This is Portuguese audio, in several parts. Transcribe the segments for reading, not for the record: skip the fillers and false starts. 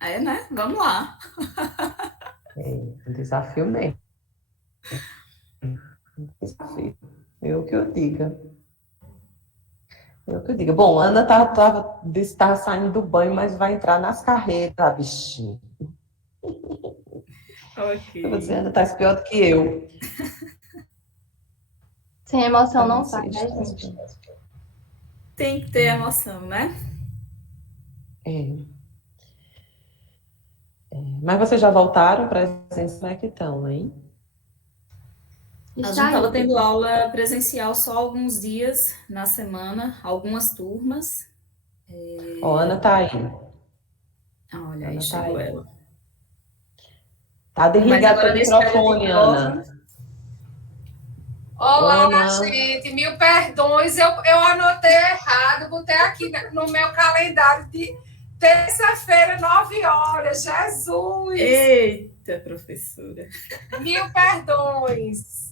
É, né? Vamos lá. Um desafio mesmo. Desafio. Eu que eu diga. Eu que eu diga. Bom, Ana disse que estava saindo do banho, mas vai entrar nas carreiras, a bichinha. Ok. Eu vou dizer, Ana está pior do que eu. Sem emoção Não não sei, vai, né, gente? Tem que ter emoção, né? É. Mas vocês já voltaram para presença, como é que estão, hein? A gente Está estava aí. tendo aula presencial só alguns dias na semana, algumas turmas. Ó, Ana está aí. Olha aí, Ana está chegou aí. ela. Tá Mas desligado agora, teu nesse período de microfone, prova, Ana. Olá, Ana. gente, mil perdões. Eu anotei errado, botei aqui no meu calendário de terça-feira, 9 horas. Jesus! eita, professora. Mil perdões.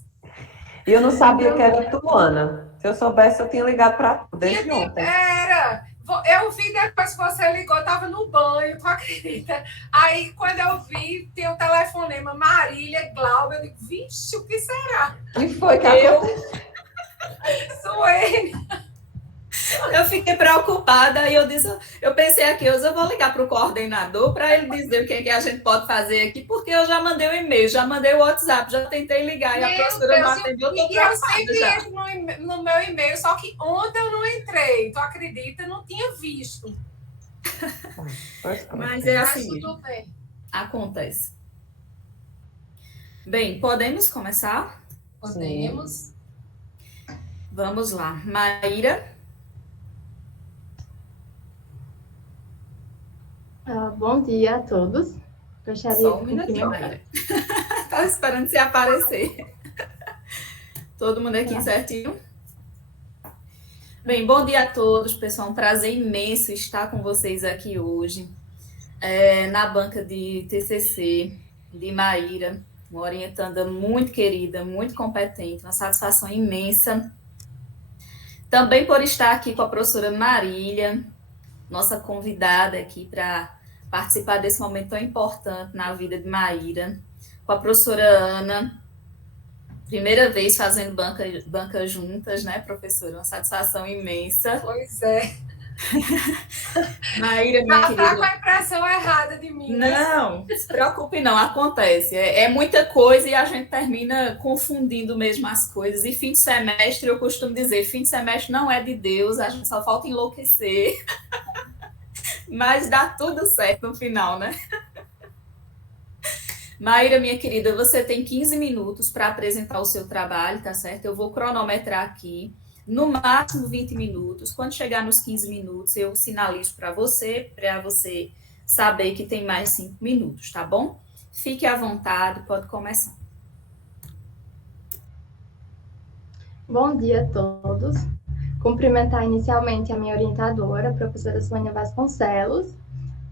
E eu não sabia que era tu, Ana. Se eu soubesse, eu tinha ligado para tu desde ontem. Era. Eu vi depois que você ligou, eu estava no banho, tu acredita? Aí, quando eu vi, tem o telefonema Marília, Glauber, eu digo, vixe, o que será? O que foi que Eu, aconteceu? Suene. eu fiquei preocupada e eu pensei aqui, eu vou ligar para o coordenador para ele dizer o que, é que a gente pode fazer aqui, porque eu já mandei o e-mail, já mandei o WhatsApp, já tentei ligar e a Meu professora não Deus, atendeu, eu estou e eu preocupada sempre já. entro no meu e-mail, só que ontem eu não entrei, tu acredita? Eu não tinha visto. Pois pronto. Mas é Mas assim tudo mesmo, bem. acontece. Bem, podemos começar? Sim. Podemos. Vamos lá. Maíra, Bom dia a todos. Gostaria só um de minutinho, cumprimentar. Maíra. Estava esperando você aparecer. Todo mundo aqui certinho? Bem, bom dia a todos, pessoal. Um prazer imenso estar com vocês aqui hoje, na banca de TCC, de Maíra, uma orientanda muito querida, muito competente, uma satisfação imensa. Também por estar aqui com a professora Marília, nossa convidada aqui para participar desse momento tão importante na vida de Maíra, com a professora Ana, primeira vez fazendo banca juntas, né, professora? Uma satisfação imensa. Pois é. Maíra, minha Já tá querida. com a impressão errada de mim, né? Não, se preocupe não, acontece. É muita coisa e a gente termina confundindo mesmo as coisas. E fim de semestre, eu costumo dizer, fim de semestre não é de Deus, a gente só falta enlouquecer. Mas dá tudo certo no final, né? Maíra, minha querida, você tem 15 minutos para apresentar o seu trabalho, tá certo? Eu vou cronometrar aqui, no máximo 20 minutos. Quando chegar nos 15 minutos, eu sinalizo para você saber que tem mais 5 minutos, tá bom? Fique à vontade, pode começar. Bom dia a todos. Cumprimentar inicialmente a minha orientadora, a professora Sônia Vasconcelos.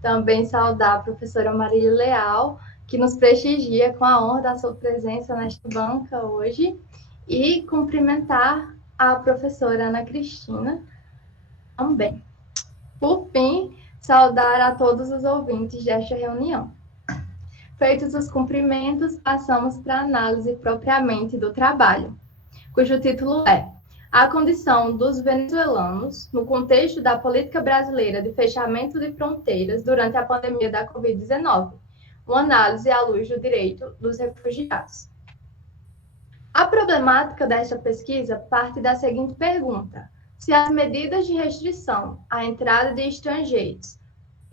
Também saudar a professora Marília Leal, que nos prestigia com a honra da sua presença nesta banca hoje. E cumprimentar a professora Ana Cristina também. Por fim, saudar a todos os ouvintes desta reunião. Feitos os cumprimentos, passamos para a análise propriamente do trabalho, cujo título é A condição dos venezuelanos no contexto da política brasileira de fechamento de fronteiras durante a pandemia da Covid-19, uma análise à luz do direito dos refugiados. A problemática desta pesquisa parte da seguinte pergunta: se as medidas de restrição à entrada de estrangeiros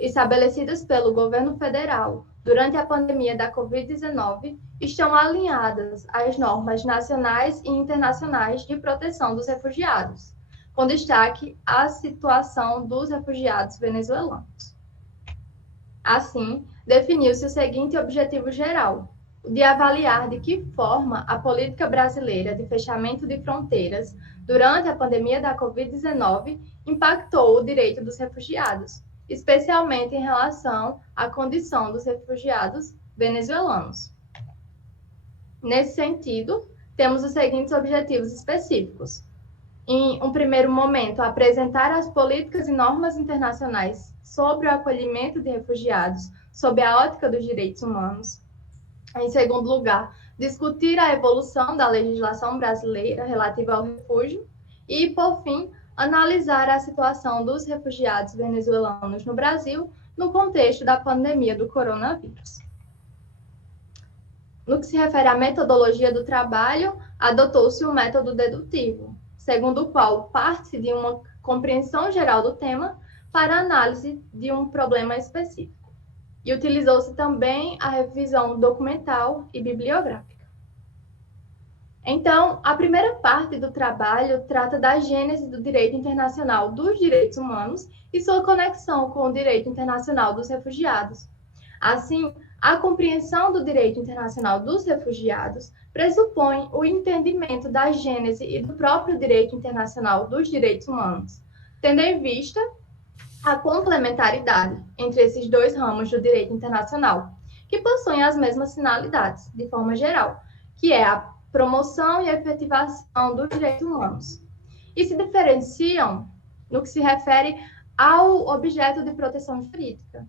estabelecidas pelo governo federal durante a pandemia da Covid-19 estão alinhadas às normas nacionais e internacionais de proteção dos refugiados, com destaque à situação dos refugiados venezuelanos. Assim, definiu-se o seguinte objetivo geral: o de avaliar de que forma a política brasileira de fechamento de fronteiras durante a pandemia da Covid-19 impactou o direito dos refugiados, especialmente em relação à condição dos refugiados venezuelanos. Nesse sentido, temos os seguintes objetivos específicos: em um primeiro momento, apresentar as políticas e normas internacionais sobre o acolhimento de refugiados sob a ótica dos direitos humanos. Em segundo lugar, discutir a evolução da legislação brasileira relativa ao refúgio e, por fim, analisar a situação dos refugiados venezuelanos no Brasil no contexto da pandemia do coronavírus. No que se refere à metodologia do trabalho, adotou-se o método dedutivo, segundo o qual parte de uma compreensão geral do tema para análise de um problema específico. E utilizou-se também a revisão documental e bibliográfica. Então, a primeira parte do trabalho trata da gênese do direito internacional dos direitos humanos e sua conexão com o direito internacional dos refugiados. Assim, a compreensão do direito internacional dos refugiados pressupõe o entendimento da gênese e do próprio direito internacional dos direitos humanos, tendo em vista a complementaridade entre esses dois ramos do direito internacional, que possuem as mesmas finalidades, de forma geral, que é a promoção e efetivação dos direitos humanos, e se diferenciam no que se refere ao objeto de proteção jurídica.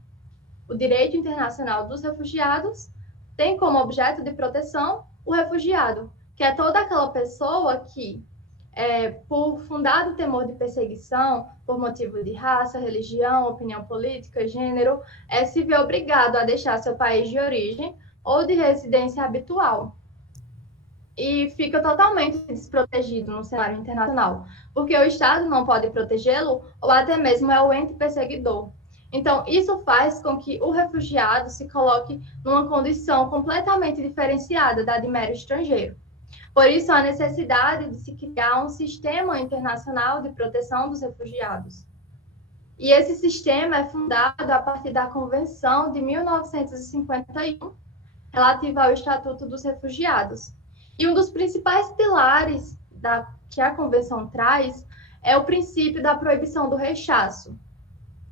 O direito internacional dos refugiados tem como objeto de proteção o refugiado, que é toda aquela pessoa que, por fundado temor de perseguição, por motivo de raça, religião, opinião política, gênero, se vê obrigado a deixar seu país de origem ou de residência habitual. E fica totalmente desprotegido no cenário internacional, porque o Estado não pode protegê-lo ou até mesmo é o ente perseguidor. Então, isso faz com que o refugiado se coloque numa condição completamente diferenciada da de mero estrangeiro. Por isso, a necessidade de se criar um sistema internacional de proteção dos refugiados. E esse sistema é fundado a partir da Convenção de 1951, relativa ao Estatuto dos Refugiados. E um dos principais pilares que a Convenção traz é o princípio da proibição do rechaço.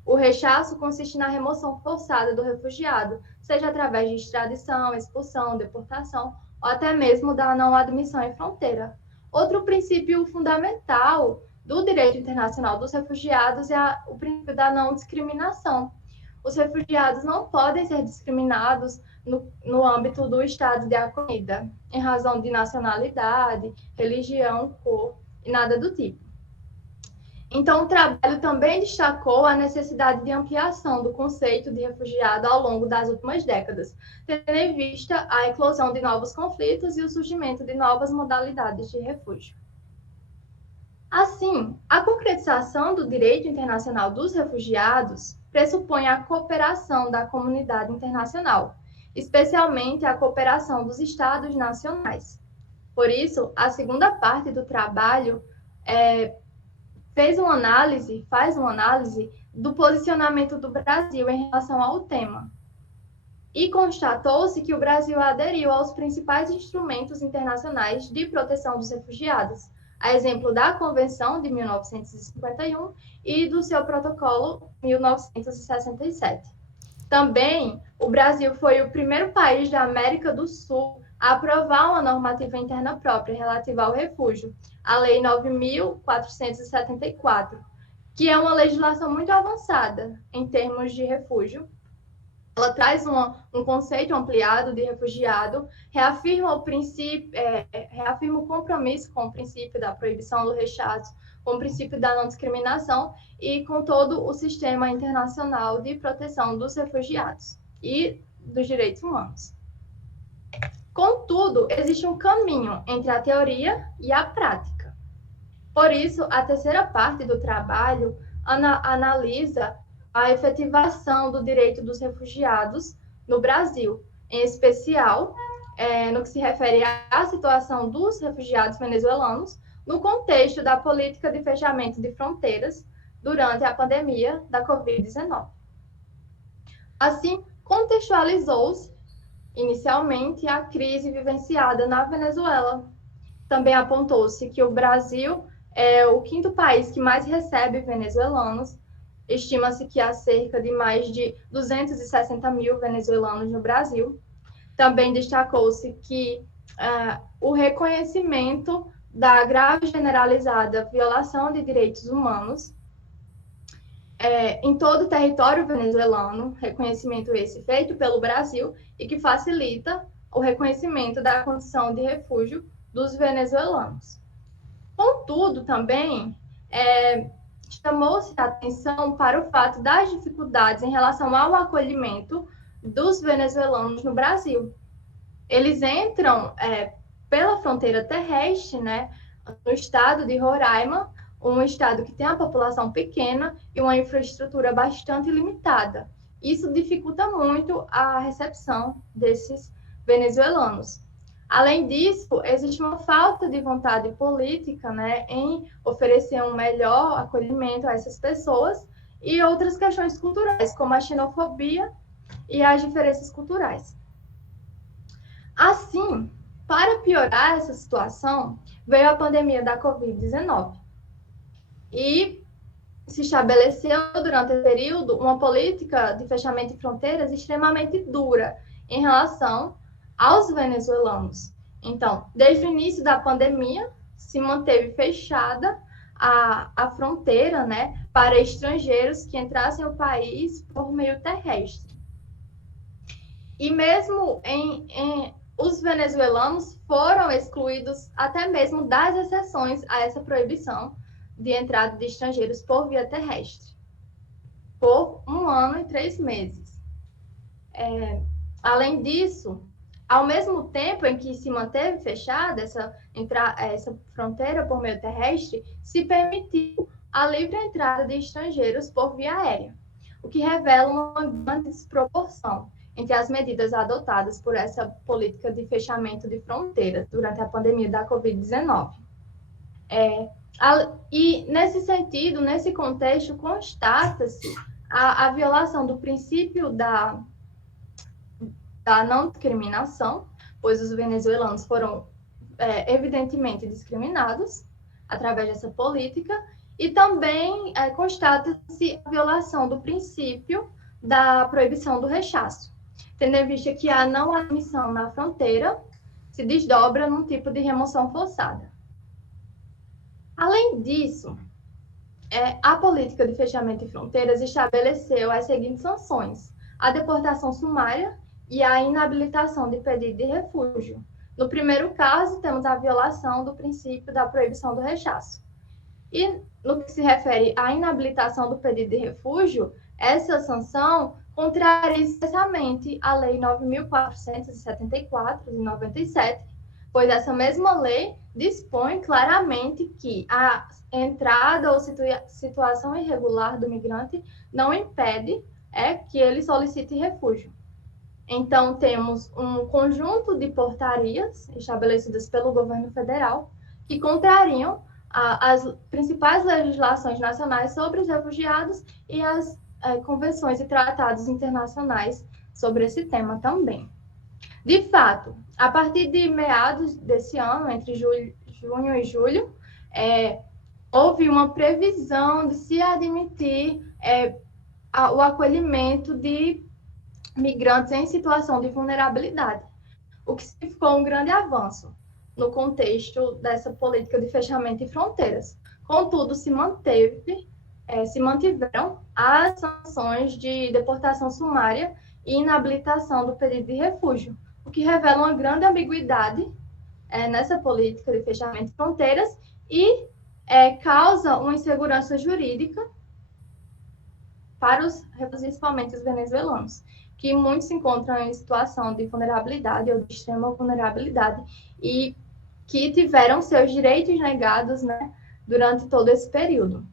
O rechaço consiste na remoção forçada do refugiado, seja através de extradição, expulsão, deportação, ou até mesmo da não admissão em fronteira. Outro princípio fundamental do direito internacional dos refugiados é o princípio da não discriminação. Os refugiados não podem ser discriminados no âmbito do estado de acolhida, em razão de nacionalidade, religião, cor e nada do tipo. Então, o trabalho também destacou a necessidade de ampliação do conceito de refugiado ao longo das últimas décadas, tendo em vista a eclosão de novos conflitos e o surgimento de novas modalidades de refúgio. Assim, a concretização do direito internacional dos refugiados pressupõe a cooperação da comunidade internacional, especialmente a cooperação dos Estados nacionais. Por isso, a segunda parte do trabalho faz uma análise do posicionamento do Brasil em relação ao tema. E constatou-se que o Brasil aderiu aos principais instrumentos internacionais de proteção dos refugiados, a exemplo da Convenção de 1951 e do seu protocolo 1967. Também, o Brasil foi o primeiro país da América do Sul a aprovar uma normativa interna própria relativa ao refúgio, a Lei 9.474, que é uma legislação muito avançada em termos de refúgio. Ela traz um conceito ampliado de refugiado, reafirma o compromisso com o princípio da proibição do rechaço, com o princípio da não discriminação e com todo o sistema internacional de proteção dos refugiados e dos direitos humanos. Contudo, existe um caminho entre a teoria e a prática. Por isso, a terceira parte do trabalho analisa a efetivação do direito dos refugiados no Brasil, em especial no que se refere à situação dos refugiados venezuelanos no contexto da política de fechamento de fronteiras durante a pandemia da Covid-19. Assim, contextualizou-se inicialmente a crise vivenciada na Venezuela. Também apontou-se que o Brasil é o quinto país que mais recebe venezuelanos. Estima-se que há cerca de mais de 260 mil venezuelanos no Brasil. Também destacou-se que o reconhecimento da grave generalizada violação de direitos humanos em todo o território venezuelano, reconhecimento esse feito pelo Brasil e que facilita o reconhecimento da condição de refúgio dos venezuelanos. Contudo, também chamou-se a atenção para o fato das dificuldades em relação ao acolhimento dos venezuelanos no Brasil. Eles entram pela fronteira terrestre, né, no estado de Roraima, um estado que tem a população pequena e uma infraestrutura bastante limitada. Isso dificulta muito a recepção desses venezuelanos. Além disso, existe uma falta de vontade política, né, em oferecer um melhor acolhimento a essas pessoas e outras questões culturais, como a xenofobia e as diferenças culturais. Assim, para piorar essa situação, veio a pandemia da Covid-19. E se estabeleceu durante esse período uma política de fechamento de fronteiras extremamente dura em relação aos venezuelanos. Então, desde o início da pandemia, se manteve fechada a fronteira, né, para estrangeiros que entrassem no país por meio terrestre. E mesmo os venezuelanos foram excluídos até mesmo das exceções a essa proibição de entrada de estrangeiros por via terrestre, por 1 ano e 3 meses. Além disso, ao mesmo tempo em que se manteve fechada essa fronteira por meio terrestre, se permitiu a livre entrada de estrangeiros por via aérea, o que revela uma grande desproporção entre as medidas adotadas por essa política de fechamento de fronteiras durante a pandemia da Covid-19. E, nesse sentido, nesse contexto, constata-se a violação do princípio da não discriminação, pois os venezuelanos foram evidentemente discriminados através dessa política, e também constata-se a violação do princípio da proibição do rechaço, tendo em vista que a não admissão na fronteira se desdobra num tipo de remoção forçada. Além disso, a política de fechamento de fronteiras estabeleceu as seguintes sanções: a deportação sumária e a inabilitação de pedido de refúgio. No primeiro caso, temos a violação do princípio da proibição do rechaço. E no que se refere à inabilitação do pedido de refúgio, essa sanção contraria expressamente a Lei 9.474, de 97, pois essa mesma lei dispõe claramente que a entrada ou situação irregular do migrante não impede que ele solicite refúgio. Então, temos um conjunto de portarias estabelecidas pelo governo federal que contrariam as principais legislações nacionais sobre os refugiados e as convenções e tratados internacionais sobre esse tema também. De fato, a partir de meados desse ano, entre junho e julho, houve uma previsão de se admitir o acolhimento de migrantes em situação de vulnerabilidade, o que significou um grande avanço no contexto dessa política de fechamento de fronteiras. Contudo, se mantiveram as sanções de deportação sumária e inabilitação do pedido de refúgio, o que revela uma grande ambiguidade nessa política de fechamento de fronteiras e causa uma insegurança jurídica para principalmente os venezuelanos, que muitos se encontram em situação de vulnerabilidade ou de extrema vulnerabilidade e que tiveram seus direitos negados, né, durante todo esse período.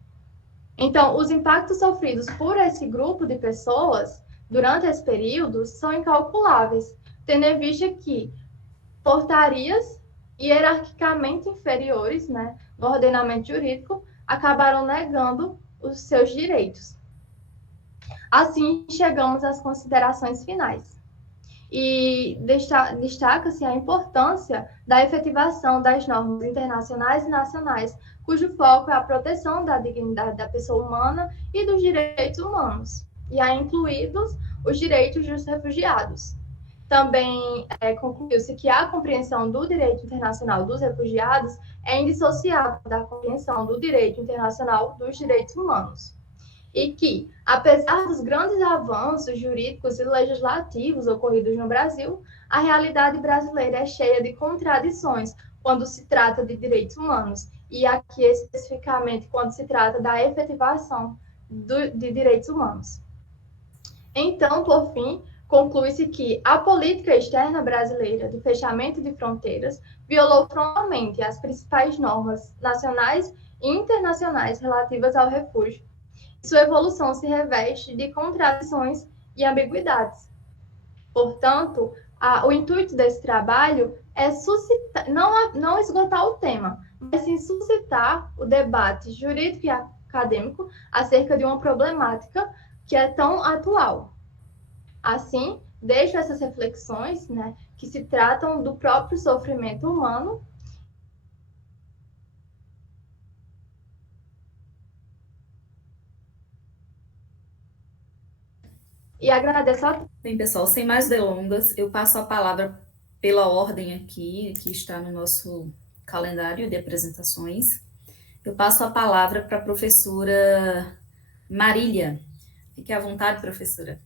Então, os impactos sofridos por esse grupo de pessoas durante esse período são incalculáveis, tendo em vista que portarias hierarquicamente inferiores, né, no ordenamento jurídico, acabaram negando os seus direitos. Assim, chegamos às considerações finais. E destaca-se a importância da efetivação das normas internacionais e nacionais, cujo foco é a proteção da dignidade da pessoa humana e dos direitos humanos, e há incluídos os direitos dos refugiados. Também concluiu-se que a compreensão do direito internacional dos refugiados é indissociável da compreensão do direito internacional dos direitos humanos. E que, apesar dos grandes avanços jurídicos e legislativos ocorridos no Brasil, a realidade brasileira é cheia de contradições quando se trata de direitos humanos, e aqui especificamente quando se trata da efetivação de direitos humanos. Então, por fim, conclui-se que a política externa brasileira de fechamento de fronteiras violou frontalmente as principais normas nacionais e internacionais relativas ao refúgio. Sua evolução se reveste de contradições e ambiguidades. Portanto, o intuito desse trabalho é suscitar, não esgotar o tema, mas sim suscitar o debate jurídico e acadêmico acerca de uma problemática que é tão atual. Assim, deixo essas reflexões, que se tratam do próprio sofrimento humano. E agradeço a todos. Bem, pessoal, sem mais delongas, eu passo a palavra pela ordem aqui, que está no nosso calendário de apresentações. Eu passo a palavra para a professora Marília. Fique à vontade, professora.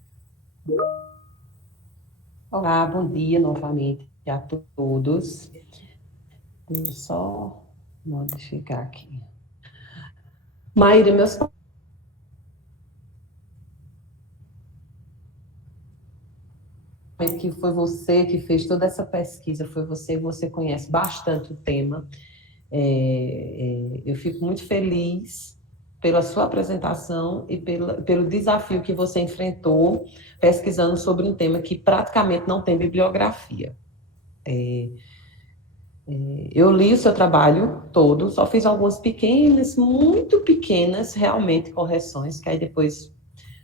Olá, bom dia novamente a todos. Deixa eu só modificar aqui. Maíra, meus que foi você que fez toda essa pesquisa, foi você conhece bastante o tema. Eu fico muito feliz pela sua apresentação e pelo desafio que você enfrentou pesquisando sobre um tema que praticamente não tem bibliografia. Eu li o seu trabalho todo, só fiz algumas pequenas, muito pequenas, realmente, correções, que aí depois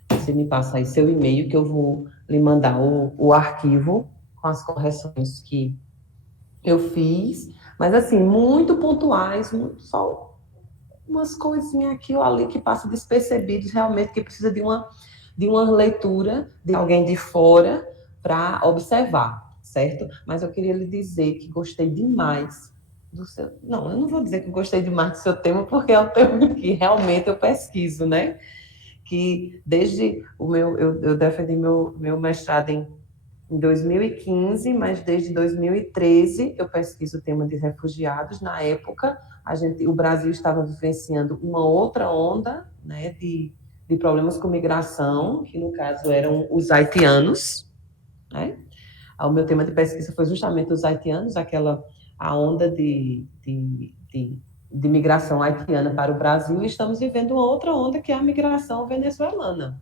você me passa aí seu e-mail, que eu vou lhe mandar o arquivo com as correções que eu fiz, mas assim, muito pontuais, só umas coisinhas aqui ou ali que passam despercebidos, realmente, que precisa de uma leitura de alguém de fora para observar, certo? Mas eu queria lhe dizer que gostei demais do seu... Não, eu não vou dizer que gostei demais do seu tema, porque é o tema que realmente eu pesquiso, né? Que desde eu defendi meu mestrado em 2015, mas desde 2013 eu pesquiso o tema de refugiados. Na época, o Brasil estava vivenciando uma outra onda, né, de problemas com migração, que no caso eram os haitianos, né? O meu tema de pesquisa foi justamente os haitianos, a onda de migração haitiana para o Brasil, e estamos vivendo uma outra onda, que é a migração venezuelana,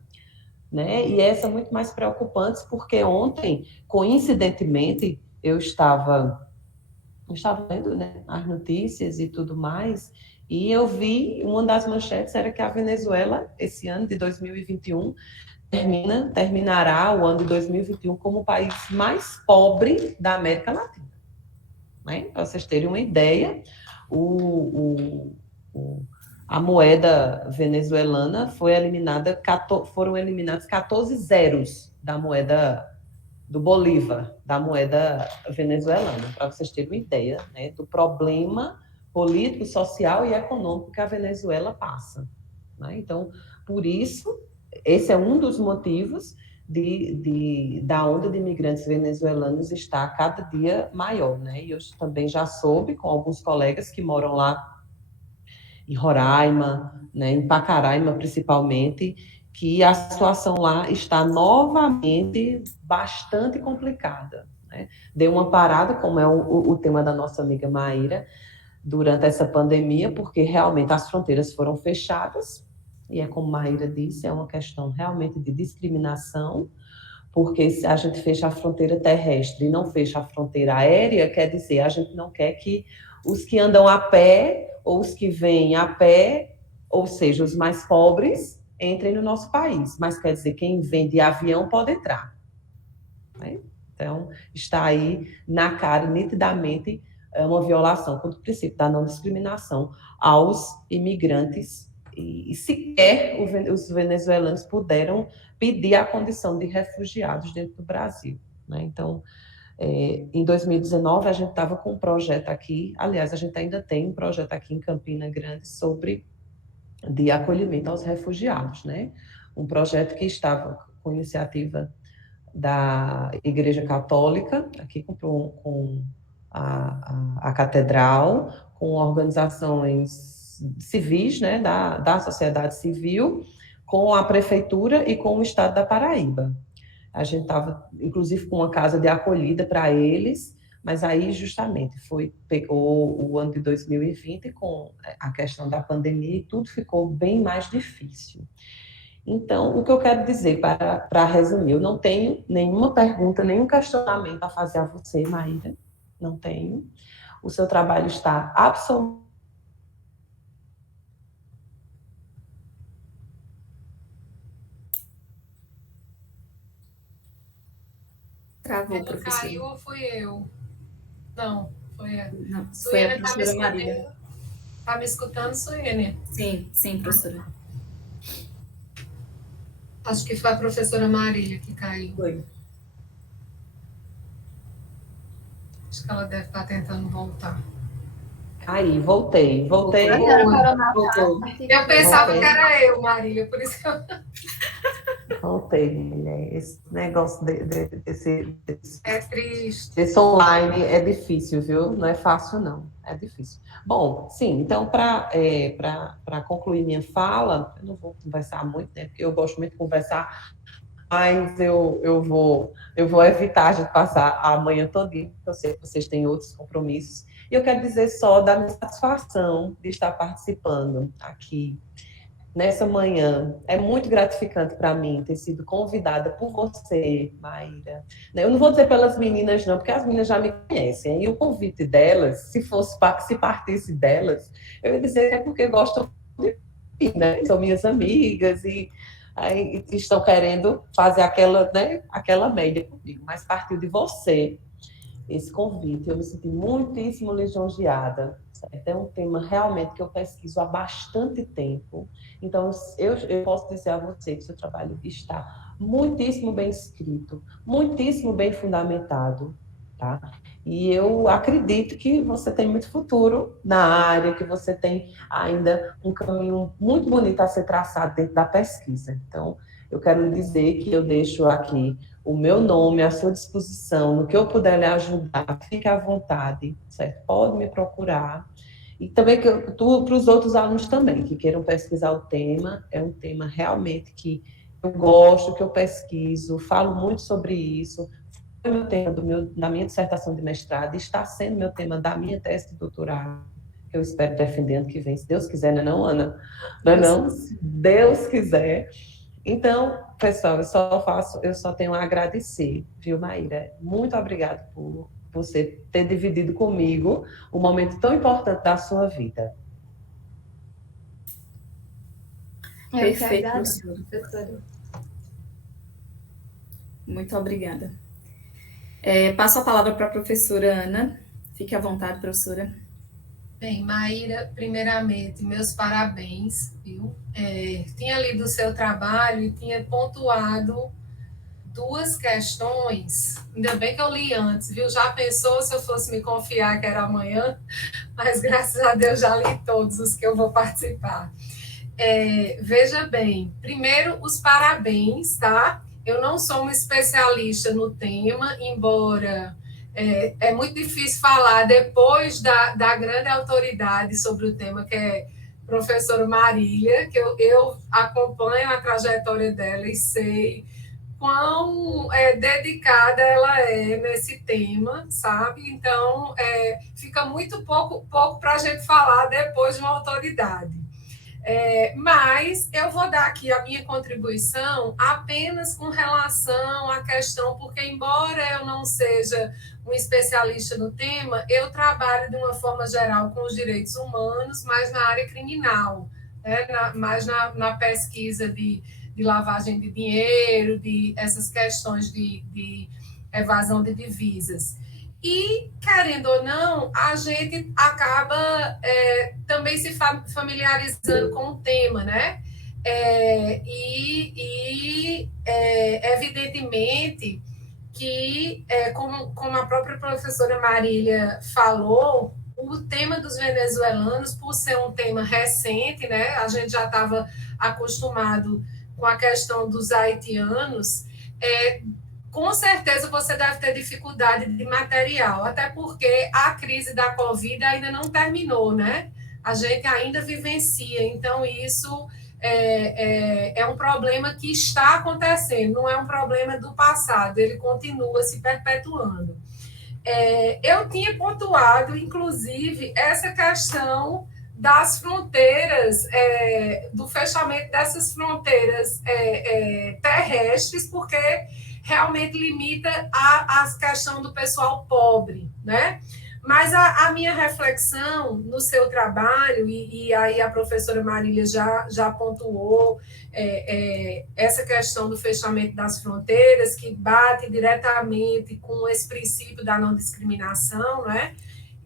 né? E essa é muito mais preocupante, porque ontem, coincidentemente, eu estava lendo, né, as notícias e tudo mais, e eu vi, uma das manchetes era que a Venezuela, esse ano de 2021, terminará o ano de 2021 como o país mais pobre da América Latina, né? Para vocês terem uma ideia, a moeda venezuelana foram eliminados 14 zeros da moeda do Bolívar, da moeda venezuelana, para vocês terem uma ideia, né, do problema político, social e econômico que a Venezuela passa, né? Então, por isso, esse é um dos motivos da onda de imigrantes venezuelanos estar cada dia maior, né? E eu também já soube, com alguns colegas que moram lá em Roraima, né, em Pacaraima principalmente, que a situação lá está novamente bastante complicada, né? Deu uma parada, como é o tema da nossa amiga Maíra, durante essa pandemia, porque realmente as fronteiras foram fechadas, e é como Maíra disse, é uma questão realmente de discriminação, porque se a gente fecha a fronteira terrestre e não fecha a fronteira aérea, quer dizer, a gente não quer que os que andam a pé, ou os que vêm a pé, ou seja, os mais pobres, entrem no nosso país. Mas quer dizer, quem vem de avião pode entrar, né? Então, está aí na cara, nitidamente, uma violação contra o princípio da não discriminação aos imigrantes, e sequer os venezuelanos puderam pedir a condição de refugiados dentro do Brasil, né? Então, em 2019, a gente estava com um projeto aqui, aliás, a gente ainda tem um projeto aqui em Campina Grande de acolhimento aos refugiados, né? Um projeto que estava com iniciativa da Igreja Católica, aqui com a Catedral, com organizações civis, né, da sociedade civil, com a Prefeitura e com o Estado da Paraíba. A gente estava, inclusive, com uma casa de acolhida para eles, mas aí, justamente, pegou o ano de 2020 com a questão da pandemia e tudo ficou bem mais difícil. Então, o que eu quero dizer, para resumir, eu não tenho nenhuma pergunta, nenhum questionamento a fazer a você, Maíra, não tenho. O seu trabalho está absolutamente... Travou, Ela professora. caiu ou fui eu? Não, foi ela. Não, foi a Suênia, tá me professora Marília. escutando? Tá me escutando, Suênia? Sim, professora. Acho que foi a professora Marília que caiu. Foi. Acho que ela deve estar tentando voltar. Aí, voltei. Voltou. Eu pensava Voltei. que era eu, Marília, por isso que eu... Voltei, né? Esse negócio desse É triste. esse online é difícil, viu? Não é fácil, não. É difícil. Bom, sim, então, para concluir minha fala, eu não vou conversar muito, né? Porque eu gosto muito de conversar, mas eu vou evitar de passar a manhã todinha, porque eu sei que vocês têm outros compromissos. E eu quero dizer só da minha satisfação de estar participando aqui nessa manhã. É muito gratificante para mim ter sido convidada por você, Maíra. Eu não vou dizer pelas meninas, não, porque as meninas já me conhecem. E o convite delas, se partisse delas, eu ia dizer que é porque gostam de mim, né? São minhas amigas e aí estão querendo fazer aquela média comigo. Mas partiu de você esse convite. Eu me senti muitíssimo lisonjeada. É um tema realmente que eu pesquiso há bastante tempo. Então, eu posso dizer a você que o seu trabalho está muitíssimo bem escrito, muitíssimo bem fundamentado, tá? E eu acredito que você tem muito futuro na área, que você tem ainda um caminho muito bonito a ser traçado dentro da pesquisa. Então, eu quero dizer que eu deixo aqui o meu nome à sua disposição, no que eu puder lhe ajudar, fique à vontade, certo? Pode me procurar. E também para os outros alunos também, que queiram pesquisar o tema, é um tema realmente que eu gosto, que eu pesquiso, falo muito sobre isso, foi meu tema da minha dissertação de mestrado, e está sendo meu tema da minha tese de doutorado, que eu espero defender ano que vem, se Deus quiser, não é não, Ana? Não é não? Se Deus quiser. Então, pessoal, eu só tenho a agradecer, viu, Maíra? Muito obrigada por você ter dividido comigo um momento tão importante da sua vida. Perfeito, professora. Muito obrigada. Passo a palavra para a professora Ana. Fique à vontade, professora. Bem, Maíra, primeiramente, meus parabéns, viu? Tinha lido o seu trabalho e tinha pontuado duas questões, ainda bem que eu li antes, viu? Já pensou se eu fosse me confiar que era amanhã? Mas graças a Deus já li todos os que eu vou participar. Veja bem, primeiro os parabéns, tá? Eu não sou uma especialista no tema, embora é muito difícil falar depois da grande autoridade sobre o tema, que é a professora Marília, que eu acompanho a trajetória dela e sei quão dedicada ela é nesse tema, sabe? Então, fica muito pouco para a gente falar depois de uma autoridade. Mas eu vou dar aqui a minha contribuição apenas com relação à questão, porque embora eu não seja um especialista no tema, eu trabalho de uma forma geral com os direitos humanos, mas na área criminal, né? Mais na pesquisa de lavagem de dinheiro, de essas questões de evasão de divisas. E, querendo ou não, a gente acaba também se familiarizando com o tema, né? Evidentemente que, como a própria professora Marília falou, o tema dos venezuelanos, por ser um tema recente, né, a gente já estava acostumado com a questão dos haitianos, com certeza você deve ter dificuldade de material, até porque a crise da Covid ainda não terminou, né? A gente ainda vivencia, então isso é um problema que está acontecendo, não é um problema do passado, ele continua se perpetuando. Eu tinha pontuado, inclusive, essa questão das fronteiras, do fechamento dessas fronteiras terrestres, porque realmente limita a questão do pessoal pobre, né? Mas a minha reflexão no seu trabalho, e aí a professora Marília já pontuou essa questão do fechamento das fronteiras, que bate diretamente com esse princípio da não discriminação, né?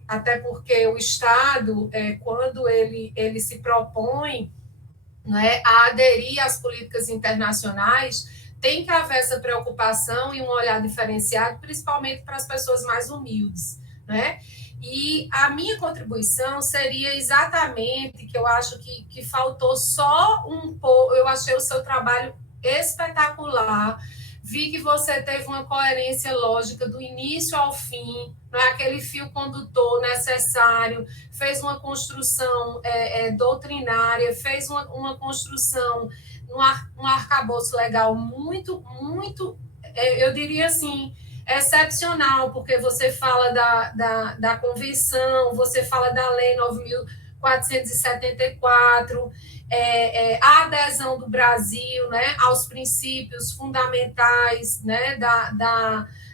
Até porque o Estado, quando ele se propõe, né, a aderir às políticas internacionais, tem que haver essa preocupação e um olhar diferenciado, principalmente para as pessoas mais humildes, né? E a minha contribuição seria exatamente, que eu acho que faltou só um pouco, eu achei o seu trabalho espetacular, vi que você teve uma coerência lógica do início ao fim, né? Aquele fio condutor necessário, fez uma construção doutrinária, fez uma construção, um arcabouço legal muito, muito, eu diria assim, excepcional, porque você fala da Convenção, você fala da Lei 9.474, a adesão do Brasil, né, aos princípios fundamentais, né,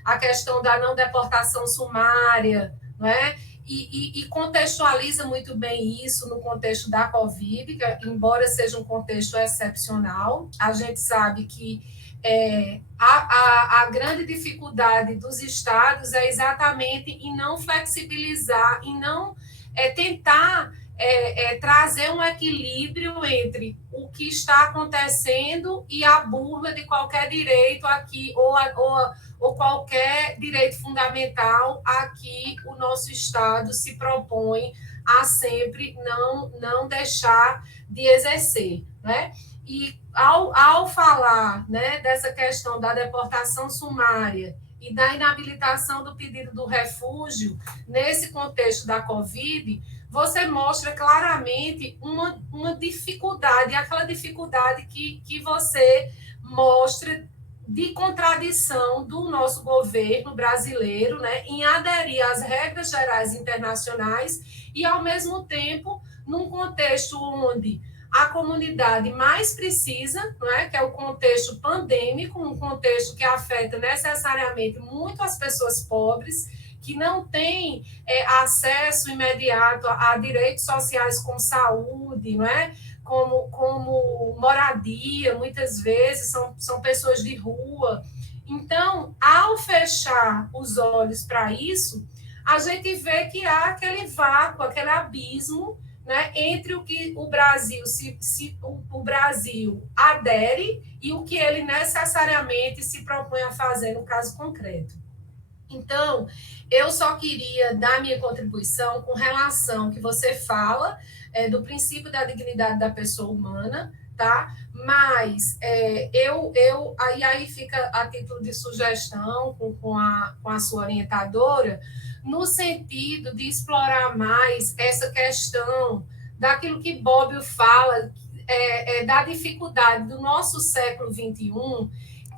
a questão da não deportação sumária, né, e contextualiza muito bem isso no contexto da Covid, que, embora seja um contexto excepcional, a gente sabe que a grande dificuldade dos estados é exatamente em não flexibilizar, em não tentar trazer um equilíbrio entre o que está acontecendo e a burla de qualquer direito aqui, ou qualquer direito fundamental a que o nosso Estado se propõe a sempre não deixar de exercer, né? E ao falar, né, dessa questão da deportação sumária e da inabilitação do pedido do refúgio, nesse contexto da Covid, você mostra claramente uma dificuldade, aquela dificuldade que você mostra de contradição do nosso governo brasileiro, né, em aderir às regras gerais internacionais e, ao mesmo tempo, num contexto onde a comunidade mais precisa, não é? Que é o contexto pandêmico, um contexto que afeta necessariamente muito as pessoas pobres, que não têm acesso imediato a direitos sociais como saúde, não é? Como moradia, muitas vezes são pessoas de rua. Então, ao fechar os olhos para isso, a gente vê que há aquele vácuo, aquele abismo, né, entre o que o Brasil o Brasil adere e o que ele necessariamente se propõe a fazer no caso concreto. Então, eu só queria dar minha contribuição com relação que você fala do princípio da dignidade da pessoa humana, tá? Mas aí fica a título de sugestão com a sua orientadora, no sentido de explorar mais essa questão daquilo que Bobbio fala, da dificuldade do nosso século XXI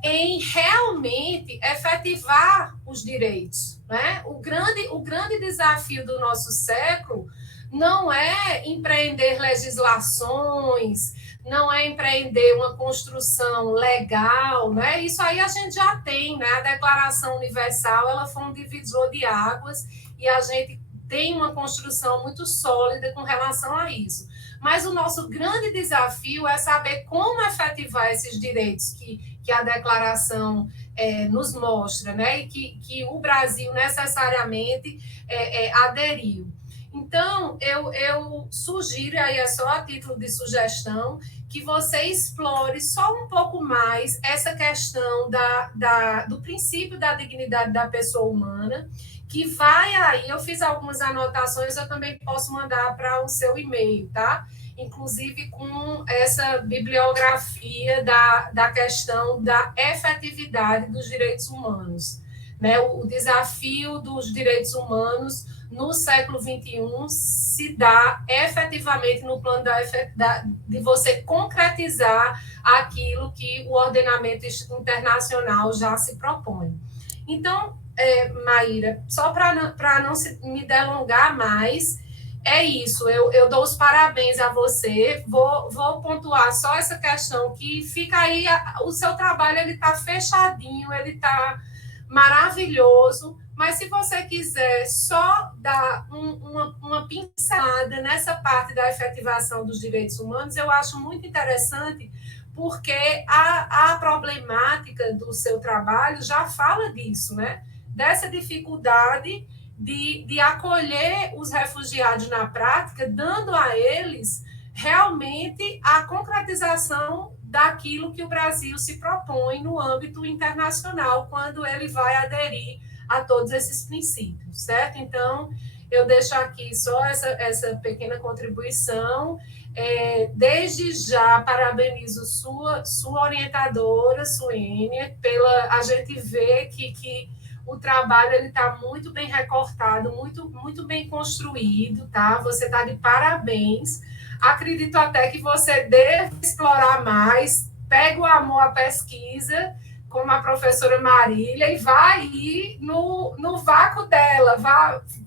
em realmente efetivar os direitos, né? O grande desafio do nosso século não é empreender legislações, não é empreender uma construção legal, né? Isso aí a gente já tem, né? A Declaração Universal, ela foi um divisor de águas e a gente tem uma construção muito sólida com relação a isso. Mas o nosso grande desafio é saber como efetivar esses direitos que a declaração nos mostra, né? E que o Brasil necessariamente aderiu. Então, eu sugiro, aí é só a título de sugestão, que você explore só um pouco mais essa questão do princípio da dignidade da pessoa humana, que vai aí, eu fiz algumas anotações, eu também posso mandar para o seu e-mail, tá? Inclusive com essa bibliografia da questão da efetividade dos direitos humanos, né? O desafio dos direitos humanos no século XXI se dá efetivamente no plano de você concretizar aquilo que o ordenamento internacional já se propõe. Então, Maíra, só para não me delongar mais, é isso, eu dou os parabéns a você, vou pontuar só essa questão que fica aí, o seu trabalho ele está fechadinho, ele está maravilhoso, mas se você quiser só dar uma pincelada nessa parte da efetivação dos direitos humanos, eu acho muito interessante, porque a problemática do seu trabalho já fala disso, né? Dessa dificuldade de acolher os refugiados na prática, dando a eles realmente a concretização daquilo que o Brasil se propõe no âmbito internacional, quando ele vai aderir a todos esses princípios, certo? Então, eu deixo aqui só essa pequena contribuição. Desde já, parabenizo sua orientadora, Suênia, a gente vê que o trabalho está muito bem recortado, muito bem construído, tá? Você está de parabéns. Acredito até que você deve explorar mais, pega o amor à pesquisa, como a professora Marília, e vai ir no vácuo dela,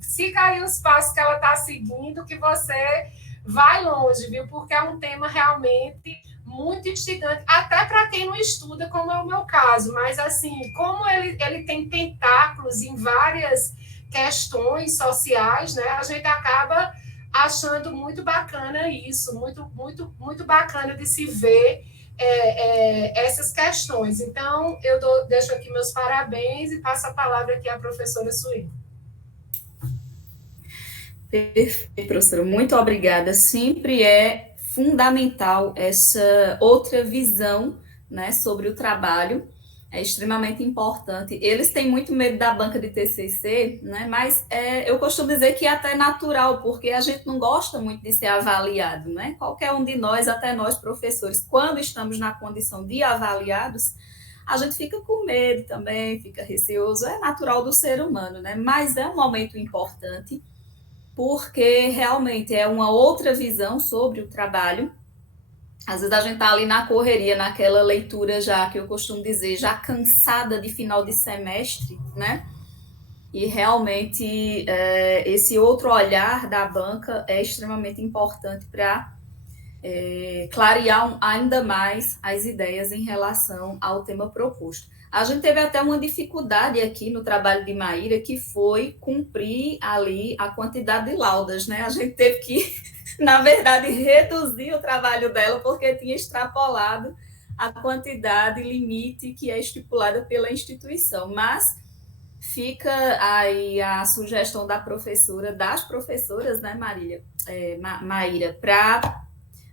siga aí os passos que ela está seguindo, que você vai longe, viu? Porque é um tema realmente muito instigante, até para quem não estuda, como é o meu caso, mas assim, como ele tem tentáculos em várias questões sociais, né? A gente acaba achando muito bacana isso, muito bacana de se ver essas questões. Então, eu deixo aqui meus parabéns e passo a palavra aqui à professora Sueli. Perfeito, professora. Muito obrigada. Sempre é fundamental essa outra visão, né, sobre o trabalho. É extremamente importante. Eles têm muito medo da banca de TCC, né, mas eu costumo dizer que é até natural, porque a gente não gosta muito de ser avaliado, né? Qualquer um de nós, até nós professores, quando estamos na condição de avaliados, a gente fica com medo também, fica receoso, é natural do ser humano, né? Mas é um momento importante, porque realmente é uma outra visão sobre o trabalho. Às vezes a gente está ali na correria, naquela leitura já, que eu costumo dizer, já cansada de final de semestre, né? E realmente esse outro olhar da banca é extremamente importante para clarear ainda mais as ideias em relação ao tema proposto. A gente teve até uma dificuldade aqui no trabalho de Maíra, que foi cumprir ali a quantidade de laudas, né? A gente teve que, na verdade, reduzir o trabalho dela, porque tinha extrapolado a quantidade limite que é estipulada pela instituição. Mas fica aí a sugestão das professoras, né, Maíra, para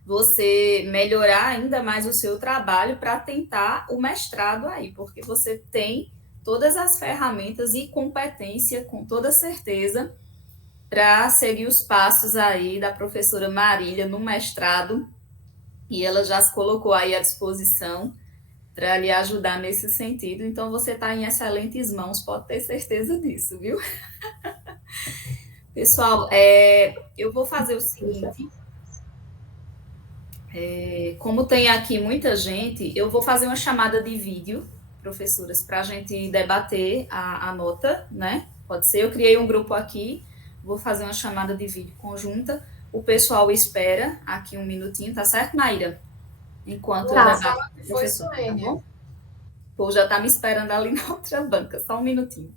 você melhorar ainda mais o seu trabalho para tentar o mestrado aí, porque você tem todas as ferramentas e competência, com toda certeza, para seguir os passos aí da professora Marília no mestrado, e ela já se colocou aí à disposição para lhe ajudar nesse sentido. Então, você está em excelentes mãos, pode ter certeza disso, viu? Pessoal, eu vou fazer o seguinte... como tem aqui muita gente, eu vou fazer uma chamada de vídeo, professoras, para a gente debater a nota, né? Pode ser, eu criei um grupo aqui, vou fazer uma chamada de vídeo conjunta, o pessoal espera aqui um minutinho, tá certo, Maíra? Enquanto eu debato. Foi Suênia. Tá bom? Pô, já tá me esperando ali na outra banca, só um minutinho.